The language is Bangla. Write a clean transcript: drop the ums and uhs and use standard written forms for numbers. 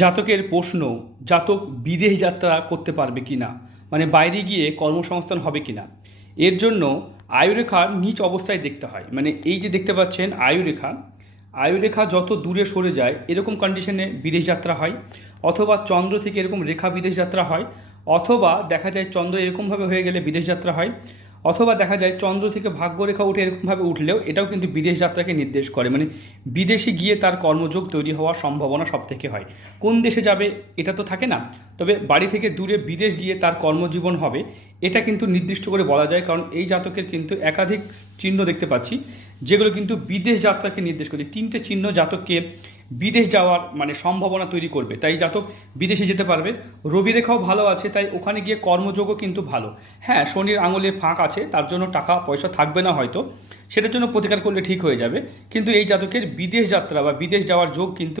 জাতকের প্রশ্ন, জাতক বিদেশ যাত্রা করতে পারবে কি না, মানে বাইরে গিয়ে কর্মসংস্থান হবে কি না। এর জন্য আয়ুরেখার নিচ অবস্থায় দেখতে হয়। মানে এই যে দেখতে পাচ্ছেন আয়ুরেখা, আয়ুরেখা যত দূরে সরে যায় এরকম কন্ডিশনে বিদেশ যাত্রা হয়, অথবা চন্দ্র থেকে এরকম রেখা বিদেশ যাত্রা হয়, অথবা দেখা যায় চন্দ্র এরকমভাবে হয়ে গেলে বিদেশ যাত্রা হয়, অথবা দেখা যায় চন্দ্র থেকে ভাগ্যরেখা উঠে এরকমভাবে উঠলেও এটাও কিন্তু বিদেশ যাত্রাকে নির্দেশ করে। মানে বিদেশে গিয়ে তার কর্মযোগ তৈরি হওয়ার সম্ভাবনা সব থেকে হয়। কোন দেশে যাবে এটা তো থাকে না, তবে বাড়ি থেকে দূরে বিদেশ গিয়ে তার কর্মজীবন হবে এটা কিন্তু নির্দিষ্ট করে বলা যায়। কারণ এই জাতকের কিন্তু একাধিক চিহ্ন দেখতে পাচ্ছি যেগুলো কিন্তু বিদেশ যাত্রাকে নির্দেশ করে। তিনটে চিহ্ন জাতককে বিদেশ যাওয়ার মানে সম্ভাবনা তৈরি করবে, তাই জাতক বিদেশে যেতে পারবে। রবি রেখাও ভালো আছে, তাই ওখানে গিয়ে কর্মযোগও কিন্তু ভালো। হ্যাঁ, শনির আঙুলে ফাঁক আছে, তার জন্য টাকা পয়সা থাকবে না হয়তো, সেটার জন্য প্রতিকার করলে ঠিক হয়ে যাবে। কিন্তু এই জাতকের বিদেশ যাত্রা বা বিদেশ যাওয়ার যোগ কিন্তু